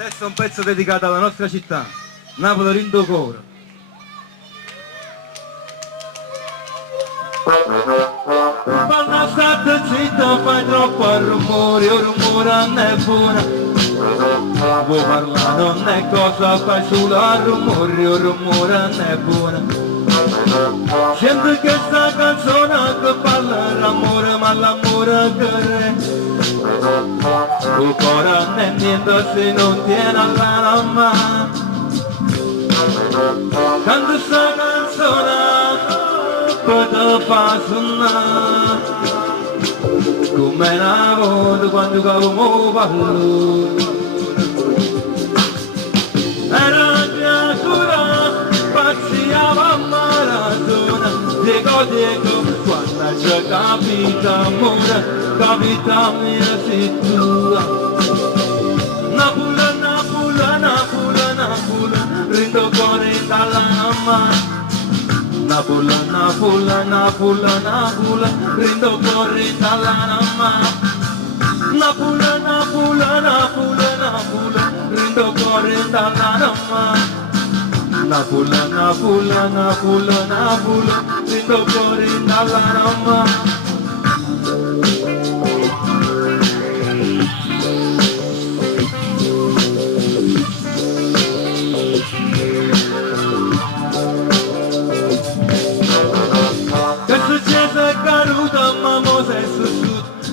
Adesso è un pezzo dedicato alla nostra città, Napoli Rindo Coro. Quando state zitto fai troppo rumore, il rumore non è buono. Vuoi parlare non è cosa, fai solo il rumore non è buono. Senti che sta canzone che parla d'amore, ma l'amore che re. Il cuore non è niente se non tiene alla mano. Quando sta canzone poi te fa suonare come una volta quando cavo parlo. Era creatura pazziava maratona, le cose come quando ci capita amore, capita mia sei tua. Napoli, Napoli, Napoli, Napoli, rindo cuore dalla mano. Napoli, Napoli, Napoli, Napoli, rindo cuore dalla mano. Napoli, Napoli, Napoli, Napoli, rindo cuore dalla mano. Napoli, Napoli, Napoli, Napoli, rindo cuore dalla mano.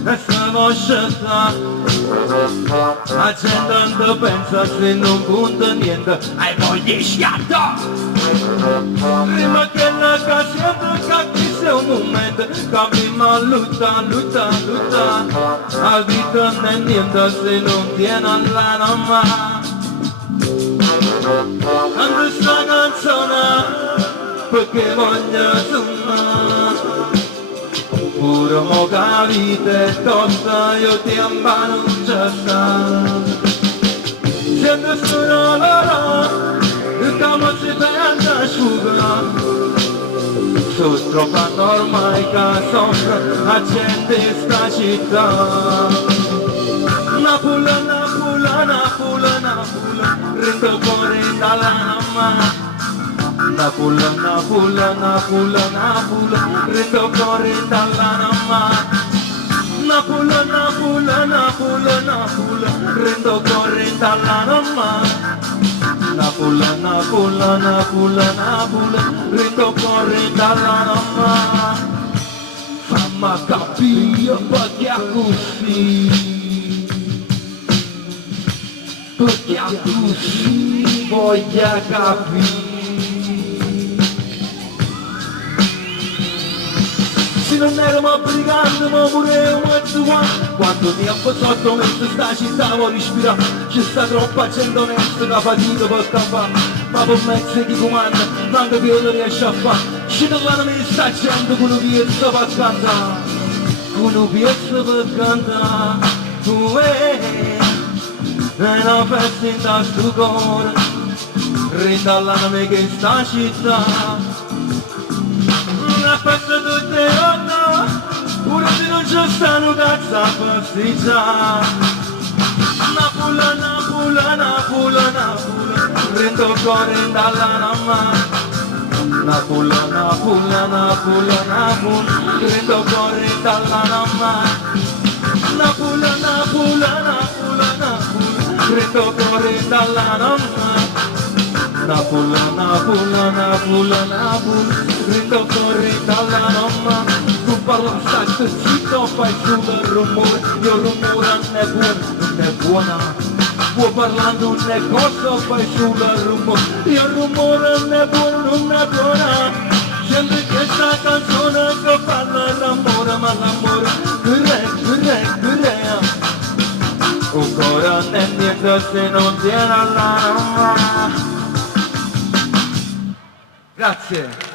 E stavo scelta, la gente non pensa se non conta niente, hai voglia di schiattare. Prima che la cacciata che sia un momento, che prima lutta, lutta, lutta. La vita non è niente se non tiene alla mano. Quando sta canzone, perché voglio suonare. Pure mo che vita è tosta, io ti ammano non c'è sta. Sento solo loro, il capo si prende a asciugare. Sono troppo ormai che soffre la gente sta città. Napoli, Napoli, Napoli, Napoli, rindo cuore dalla mano. Napoli, Napoli, Napoli, Napoli, rindo cuore dalla mano. Napoli, Napoli, Napoli, Napoli, rindo cuore dalla mano. Napoli, Napoli, Napoli, Napoli, rindo cuore dalla mano. Fammi capire perché è così, perché è così, voglio capire. Se non eravamo briganti ma pure un mezzo quando tempo sotto mentre sta città vuoi respirare. C'è sta troppa gente onesta che fatica per campare, ma per mezzo chi comanda manca più lo riesce a fare. Ci parlano di sta gente con un piezzo per cantare, con un piezzo per cantare. È una festa in sto cuore, ridallami che sta città. Aspetta tutte le donne, pure se non ci stanno cazzo a festeggiare. Napoli, Napoli, Napoli, Napoli, rindo cuore dalla mano. Napoli, Napoli, Napoli, Napoli, rindo cuore dalla mano. Napoli, Napoli, Napoli, Napoli, rindo cuore dalla mano. Napoli, Napoli, Napoli, Napoli, rindo cuore dalla mamma. Tu parla stai zitto, fai solo il rumore, il rumore non è buono, non è buona. Vuoi parlare non è cosa, fai solo il rumore non è buono, non è buona. Senti che sta canzone che parla d'amore, ma l'amore che un cuore non è niente se non tiene alla mamma. Grazie.